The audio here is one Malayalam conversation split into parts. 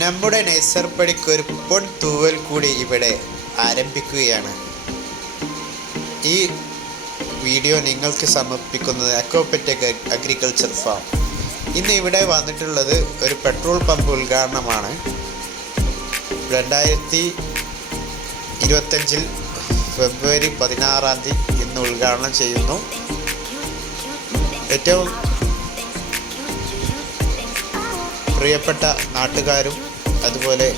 നമ്മുടെ നൈസർപ്പടിക്ക് ഒരു പൊൻ തൂവൽ കൂടി ഇവിടെ ആരംഭിക്കുകയാണ്. ഈ വീഡിയോ നിങ്ങൾക്ക് സമർപ്പിക്കുന്നത് അക്കോപെറ്റക് അഗ്രികൾച്ചർ ഫാം ഇന്ന് ഇവിടെ വന്നിട്ടുള്ളത് ഒരു പെട്രോൾ പമ്പ് ഉദ്ഘാടനമാണ്. രണ്ടായിരത്തി ഇരുപത്തഞ്ചിൽ ഫെബ്രുവരി പതിനാറാം തീയതി ഇന്ന് ഉദ്ഘാടനം ചെയ്യുന്നു. ഏറ്റവും പ്രിയപ്പെട്ട നാട്ടുകാരും അതുപോലെ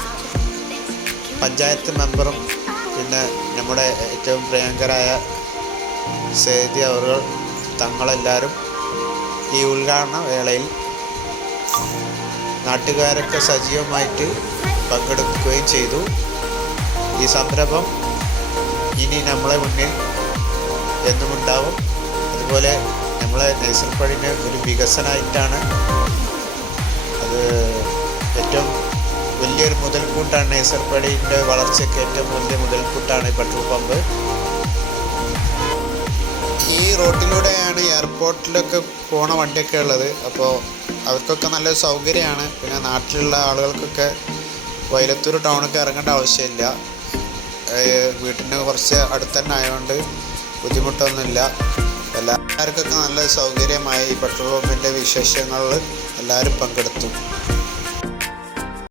പഞ്ചായത്ത് മെമ്പറും പിന്നെ നമ്മുടെ ഏറ്റവും പ്രിയങ്കരായ സേതി അവർ തങ്ങളെല്ലാവരും ഈ ഉദ്ഘാടന വേളയിൽ നാട്ടുകാരൊക്കെ സജീവമായിട്ട് പങ്കെടുക്കുകയും ചെയ്തു. ഈ സംരംഭം ഇനി നമ്മളെ മുന്നിൽ എന്നുമുണ്ടാവും. അതുപോലെ നമ്മളെ നെയ്സൽപ്പഴിന് ഒരു വികസനമായിട്ടാണ് അത് മുതൽക്കൂട്ടാണ് നേസർപ്പടിയുടെ വളർച്ചയ്ക്ക് ഏറ്റവും വലിയ മുതൽക്കൂട്ടാണ് പെട്രോൾ പമ്പ്. ഈ റോട്ടിലൂടെയാണ് എയർപോർട്ടിലൊക്കെ പോണ വണ്ടിയൊക്കെ ഉള്ളത്. അപ്പോൾ അവർക്കൊക്കെ നല്ല സൗകര്യമാണ്. പിന്നെ നാട്ടിലുള്ള ആളുകൾക്കൊക്കെ വൈലത്തൂർ ടൗണൊക്കെ ഇറങ്ങേണ്ട ആവശ്യമില്ല. വീട്ടിന് കുറച്ച് അടുത്ത് തന്നെ ആയതുകൊണ്ട് ബുദ്ധിമുട്ടൊന്നുമില്ല. എല്ലാവർക്കൊക്കെ നല്ല സൗകര്യമായി ഈ പെട്രോൾ പമ്പിന്റെ വിശേഷങ്ങളിൽ എല്ലാവരും പങ്കെടുത്തു.